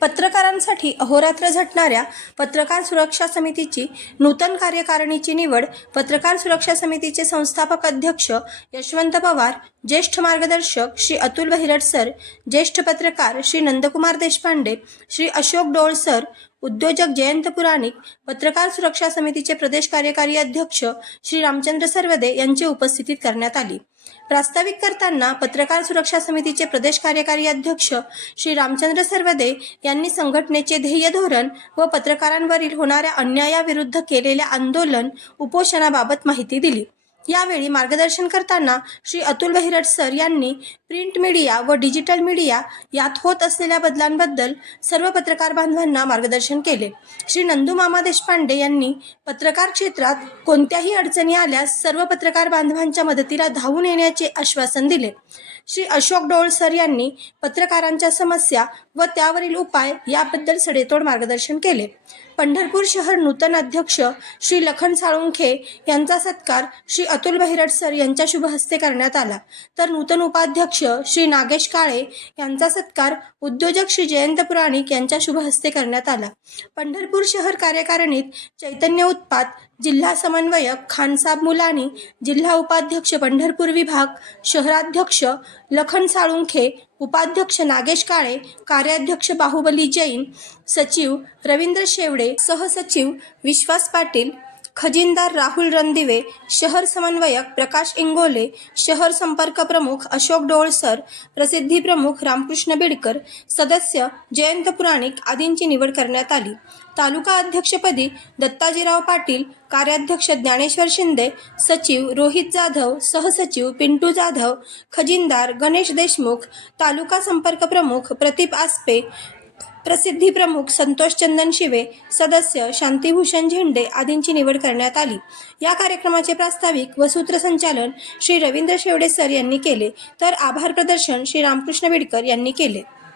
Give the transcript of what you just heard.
पत्रकारांसाठी अहोरात्र झटणाऱ्या पत्रकार सुरक्षा समितीची नूतन कार्यकारिणीची निवड पत्रकार सुरक्षा समितीचे संस्थापक अध्यक्ष यशवंत पवार ज्येष्ठ मार्गदर्शक श्री अतुल बहिरट सर ज्येष्ठ पत्रकार श्री नंदकुमार देशपांडे श्री अशोक डोळ सर उद्योजक जयंत पुराणिक पत्रकार सुरक्षा समितीचे प्रदेश कार्यकारी अध्यक्ष श्री रामचंद्र सरवदे यांची उपस्थितीत करण्यात आली. प्रास्ताविक करताना पत्रकार सुरक्षा समितीचे प्रदेश कार्यकारी अध्यक्ष श्री रामचंद्र सरवदे यांनी संघटनेचे ध्येय धोरण व पत्रकारांवरील होणाऱ्या अन्यायाविरुद्ध केलेल्या आंदोलन उपोषणाबाबत माहिती दिली. यावेळी मार्गदर्शन करताना श्री अतुल बहिरट सर यांनी प्रिंट मीडिया व डिजिटल मीडिया यात होत असलेल्या बदलांबद्दल सर्व पत्रकार बांधवांना मार्गदर्शन केले. श्री नंदू मामा देशपांडे यांनी पत्रकार क्षेत्रात कोणत्याही अडचणी आल्यास सर्व पत्रकार बांधवांच्या मदतीला धावून येण्याचे आश्वासन दिले. श्री अशोक डोळ सर यांनी पत्रकारांच्या समस्या व त्यावरील उपाय याबद्दल सडेतोड मार्गदर्शन केले. पंढरपूर शहर नूतन अध्यक्ष श्री लखन साळुंखे यांचा सत्कार श्री अतुल बहिरट सर यांच्या शुभहस्ते करण्यात आला. तर नूतन उपाध्यक्ष श्री नागेश काळे यांचा सत्कार उद्योजक श्री जयंत पुराणिक यांच्या शुभ हस्ते करण्यात आला. पंढरपूर शहर कार्यकारिणीत चैतन्य उत्पात जिल्हा समन्वयक खानसाब मुलानी जिल्हा उपाध्यक्ष पंढरपूर विभाग शहराध्यक्ष लखन साळुंखे उपाध्यक्ष नागेश काळे कार्याध्यक्ष बाहुबली जैन सचिव रवींद्र शेवडे सहसचिव विश्वास पाटील खजिनदार राहुल रणदिवे शहर समन्वयक प्रकाश इंगोले शहर संपर्क प्रमुख अशोक डोळसर प्रसिद्धी प्रमुख रामकृष्ण बिडकर सदस्य जयंत पुराणिक आदींची निवड करण्यात आली. तालुका अध्यक्षपदी दत्ताजीराव पाटील कार्याध्यक्ष ज्ञानेश्वर शिंदे सचिव रोहित जाधव सहसचिव पिंटू जाधव खजिनदार गणेश देशमुख तालुका संपर्क प्रमुख प्रदीप आसपे प्रसिद्धी प्रमुख संतोष चंदन शिवे सदस्य शांतीभूषण झेंडे आदींची निवड करण्यात आली. या कार्यक्रमाचे प्रास्ताविक व सूत्रसंचालन श्री रवींद्र शेवडे सर यांनी केले. तर आभार प्रदर्शन श्री रामकृष्ण बिडकर यांनी केले.